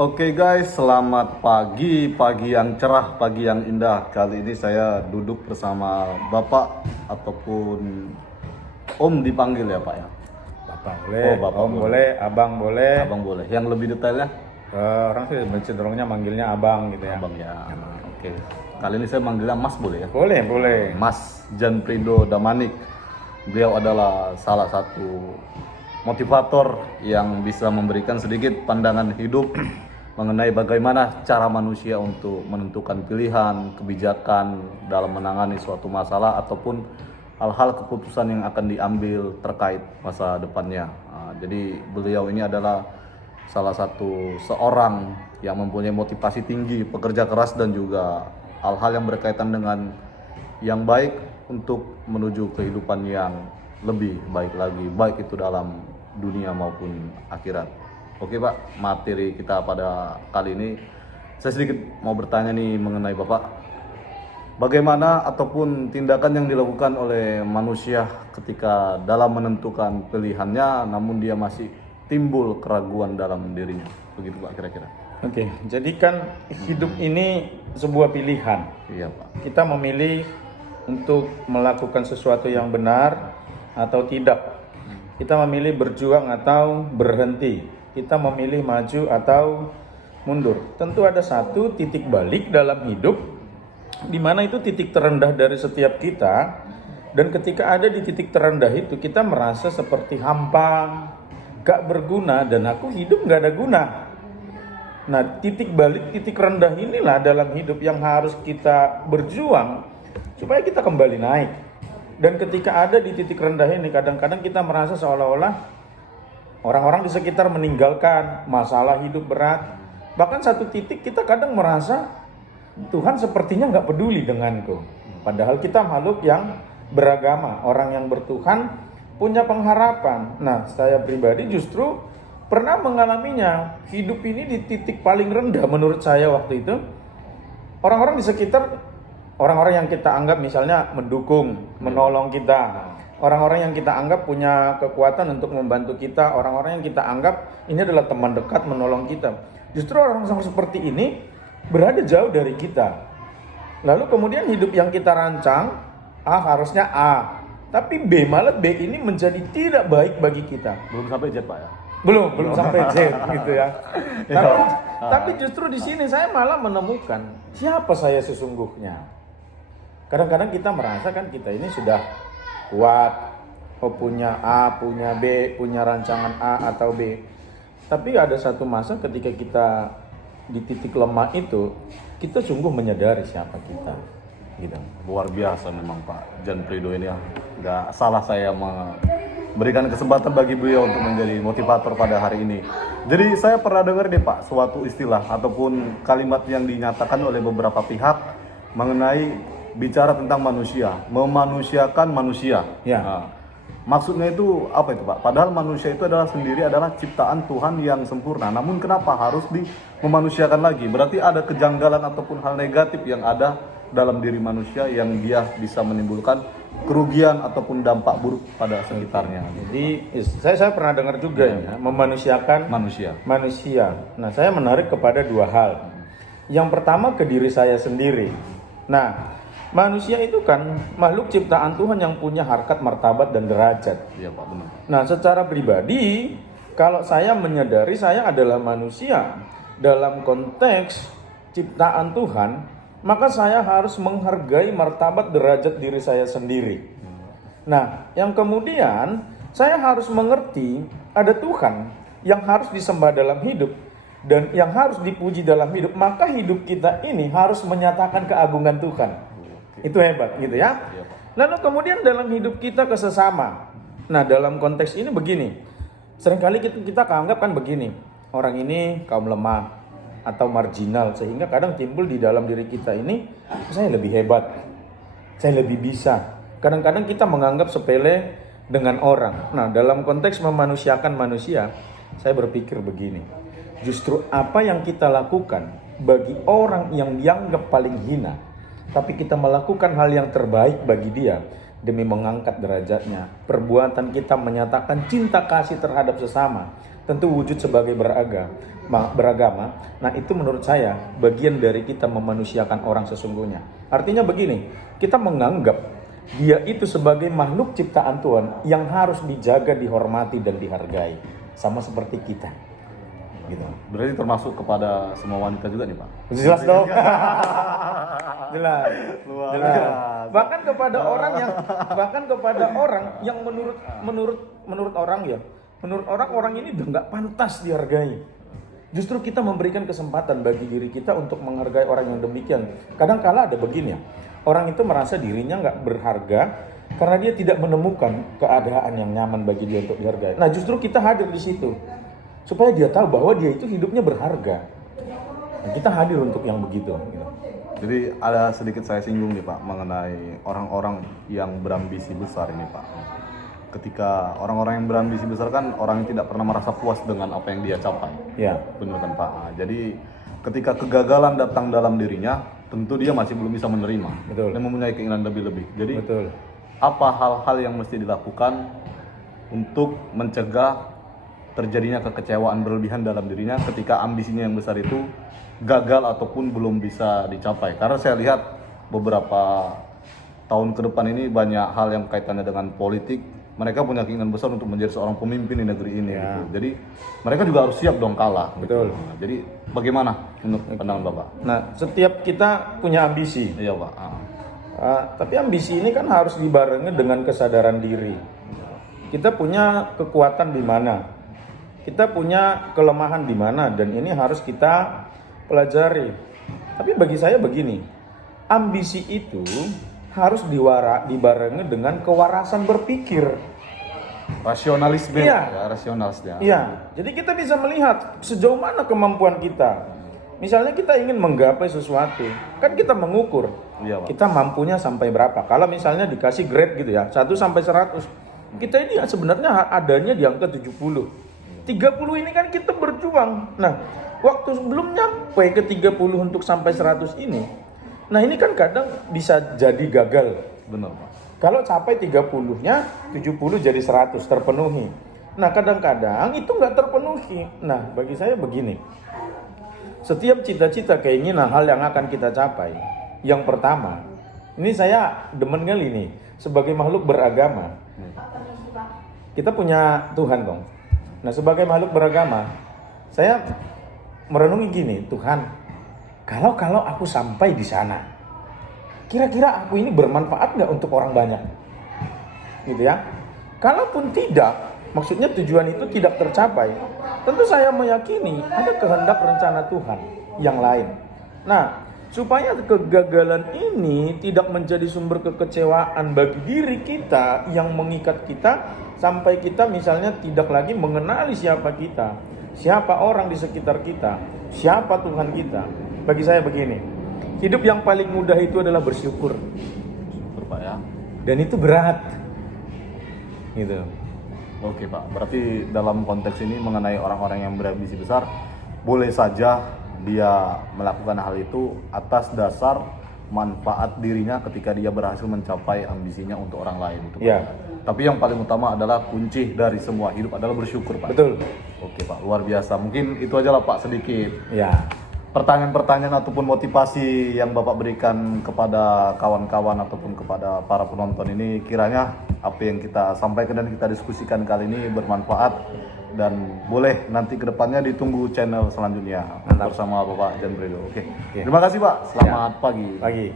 Oke guys, selamat pagi yang cerah, pagi yang indah. Kali ini saya duduk bersama Bapak ataupun Om dipanggil ya Pak ya? Bapak boleh, Oh, Bapak Om boleh. boleh, Abang boleh. Abang boleh. Yang lebih detailnya? Orang sih cenderungnya manggilnya Abang gitu ya. Abang ya. Oke. Kali ini saya manggilnya Mas boleh ya? Boleh, boleh. Mas Janprido Damanik. Beliau adalah salah satu motivator yang bisa memberikan sedikit pandangan hidup mengenai bagaimana cara manusia untuk menentukan pilihan, kebijakan dalam menangani suatu masalah ataupun hal-hal keputusan yang akan diambil terkait masa depannya. Jadi beliau ini adalah salah satu seorang yang mempunyai motivasi tinggi, pekerja keras dan juga hal-hal yang berkaitan dengan yang baik untuk menuju kehidupan yang lebih baik lagi, baik itu dalam dunia maupun akhirat. Oke Pak, materi kita pada kali ini saya sedikit mau bertanya nih mengenai Bapak. Bagaimana ataupun tindakan yang dilakukan oleh manusia ketika dalam menentukan pilihannya namun dia masih timbul keraguan dalam dirinya. Begitu Pak kira-kira. Oke, jadi kan hidup ini sebuah pilihan. Iya Pak. Kita memilih untuk melakukan sesuatu yang benar atau tidak. Kita memilih berjuang atau berhenti. Kita memilih maju atau mundur. Tentu ada satu titik balik dalam hidup di mana itu titik terendah dari setiap kita, dan ketika ada di titik terendah itu kita merasa seperti hampa, gak berguna, dan aku hidup gak ada guna. Nah, titik balik, titik rendah inilah dalam hidup yang harus kita berjuang supaya kita kembali naik. Dan ketika ada di titik rendah ini, kadang-kadang kita merasa seolah-olah orang-orang di sekitar meninggalkan, masalah hidup berat. Bahkan satu titik kita kadang merasa Tuhan sepertinya nggak peduli denganku. Padahal kita makhluk yang beragama, orang yang bertuhan, punya pengharapan. Nah, saya pribadi justru pernah mengalaminya. Hidup ini di titik paling rendah menurut saya waktu itu. Orang-orang di sekitar, orang-orang yang kita anggap misalnya mendukung, menolong kita, orang-orang yang kita anggap punya kekuatan untuk membantu kita, orang-orang yang kita anggap ini adalah teman dekat menolong kita. Justru orang-orang seperti ini berada jauh dari kita. Lalu kemudian hidup yang kita rancang, harusnya A, tapi B, malah B ini menjadi tidak baik bagi kita. Belum sampai Z Pak ya? Belum sampai Z gitu ya. Tapi justru di sini saya malah menemukan siapa saya sesungguhnya. Kadang-kadang kita merasa kan kita ini sudah kuat, punya A, punya B, punya rancangan A atau B. Tapi ada satu masa ketika kita di titik lemah itu, kita sungguh menyadari siapa kita. Gitu. Luar biasa memang Pak Janprido ini ya. Nggak salah saya memberikan kesempatan bagi beliau untuk menjadi motivator pada hari ini. Jadi saya pernah dengar deh Pak suatu istilah ataupun kalimat yang dinyatakan oleh beberapa pihak mengenai bicara tentang manusia, memanusiakan manusia. Ya. Nah, maksudnya itu apa itu Pak? Padahal manusia itu adalah ciptaan Tuhan yang sempurna. Namun kenapa harus memanusiakan lagi? Berarti ada kejanggalan ataupun hal negatif yang ada dalam diri manusia yang dia bisa menimbulkan kerugian ataupun dampak buruk pada sekitarnya. Jadi saya pernah dengar juga ya, memanusiakan manusia. Nah, saya menarik kepada dua hal. Yang pertama ke diri saya sendiri. Nah, manusia itu kan makhluk ciptaan Tuhan yang punya harkat, martabat, dan derajat. Iya Pak, benar. Nah, secara pribadi, kalau saya menyadari saya adalah manusia dalam konteks ciptaan Tuhan, maka saya harus menghargai martabat derajat diri saya sendiri. Nah, yang kemudian saya harus mengerti ada Tuhan yang harus disembah dalam hidup dan yang harus dipuji dalam hidup, maka hidup kita ini harus menyatakan keagungan Tuhan. Itu hebat gitu ya. Lalu kemudian dalam hidup kita ke sesama. Nah, dalam konteks ini begini. Seringkali kita anggap kan begini. Orang ini kaum lemah atau marginal, sehingga kadang timbul di dalam diri kita ini, saya lebih hebat, saya lebih bisa. Kadang-kadang kita menganggap sepele dengan orang. Nah, dalam konteks memanusiakan manusia, saya berpikir begini. Justru apa yang kita lakukan bagi orang yang dianggap paling hina, tapi kita melakukan hal yang terbaik bagi dia demi mengangkat derajatnya. Perbuatan kita menyatakan cinta kasih terhadap sesama, tentu wujud sebagai beragam. beragama. Nah, itu menurut saya bagian dari kita memanusiakan orang sesungguhnya. Artinya begini, kita menganggap dia itu sebagai makhluk ciptaan Tuhan yang harus dijaga, dihormati dan dihargai, sama seperti kita. Gitu. Berarti termasuk kepada semua wanita juga nih Pak? Jelas dong. Jelas. Luar Jelas. biasa. Bahkan kepada orang yang menurut orang ini udah nggak pantas dihargai. Justru kita memberikan kesempatan bagi diri kita untuk menghargai orang yang demikian. Kadang-kala ada begini ya, orang itu merasa dirinya nggak berharga karena dia tidak menemukan keadaan yang nyaman bagi dia untuk dihargai. Nah, justru kita hadir di situ supaya dia tahu bahwa dia itu hidupnya berharga. Nah, kita hadir untuk yang begitu. Gitu. Jadi ada sedikit saya singgung nih Pak mengenai orang-orang yang berambisi besar ini Pak. Ketika orang-orang yang berambisi besar kan orang yang tidak pernah merasa puas dengan apa yang dia capai. Ya. Benar kan Pak? Nah, jadi ketika kegagalan datang dalam dirinya, tentu dia masih belum bisa menerima. Betul. Dan mempunyai keinginan lebih-lebih. Jadi Betul. apa hal-hal yang mesti dilakukan untuk mencegah terjadinya kekecewaan berlebihan dalam dirinya ketika ambisinya yang besar itu gagal ataupun belum bisa dicapai? Karena saya lihat beberapa tahun ke depan ini banyak hal yang kaitannya dengan politik. Mereka punya keinginan besar untuk menjadi seorang pemimpin di negeri ini. Ya. Gitu. Jadi mereka juga harus siap dong kalah. Betul. Gitu. Nah, jadi bagaimana menurut pandangan Bapak? Nah, setiap kita punya ambisi. Iya Pak. Tapi ambisi ini kan harus dibarengi dengan kesadaran diri. Kita punya kekuatan di mana, kita punya kelemahan di mana, dan ini harus kita pelajari. Tapi bagi saya begini, ambisi itu harus dibarengi dengan kewarasan berpikir. Rasionalisme, Iya. ya, rasionalisnya. Iya, jadi kita bisa melihat sejauh mana kemampuan kita. Misalnya kita ingin menggapai sesuatu, kan kita mengukur. Iya, Pak. Kita mampunya sampai berapa. Kalau misalnya dikasih grade gitu ya, 1 sampai 100. Kita ini sebenarnya adanya di angka 70. 30 ini kan kita berjuang. Nah, waktu sebelum nyampe ke 30 untuk sampai 100 ini, nah ini kan kadang bisa jadi gagal. Benar Pak. Kalau capai 30-nya, 70 jadi 100 terpenuhi. Nah, kadang-kadang itu nggak terpenuhi. Nah, bagi saya begini. Setiap cita-cita keinginan hal yang akan kita capai. Yang pertama, ini saya demen kali nih, sebagai makhluk beragama. Kita punya Tuhan dong. Nah, sebagai makhluk beragama, saya merenungi gini, Tuhan, kalau aku sampai di sana, kira-kira aku ini bermanfaat nggak untuk orang banyak? Gitu ya. Kalaupun tidak, maksudnya tujuan itu tidak tercapai, tentu saya meyakini ada kehendak rencana Tuhan yang lain. Nah, supaya kegagalan ini tidak menjadi sumber kekecewaan bagi diri kita yang mengikat kita sampai kita misalnya tidak lagi mengenali siapa kita, siapa orang di sekitar kita, siapa Tuhan kita. Bagi saya begini, hidup yang paling mudah itu adalah bersyukur. Betul Pak ya. Dan itu berat. Gitu. Oke Pak, berarti dalam konteks ini mengenai orang-orang yang berambisi besar, boleh saja dia melakukan hal itu atas dasar manfaat dirinya ketika dia berhasil mencapai ambisinya untuk orang lain. Gitu, Pak. Ya. Tapi yang paling utama adalah kunci dari semua hidup adalah bersyukur Pak. Betul. Oke Pak, luar biasa. Mungkin itu aja lah Pak sedikit Ya. pertanyaan-pertanyaan ataupun motivasi yang Bapak berikan kepada kawan-kawan ataupun kepada para penonton ini, kiranya apa yang kita sampaikan dan kita diskusikan kali ini bermanfaat dan boleh nanti kedepannya ditunggu channel selanjutnya. Mantap. Bersama Bapak Jan Bredo. Oke. Oke. Terima kasih Pak. Selamat pagi. Pagi.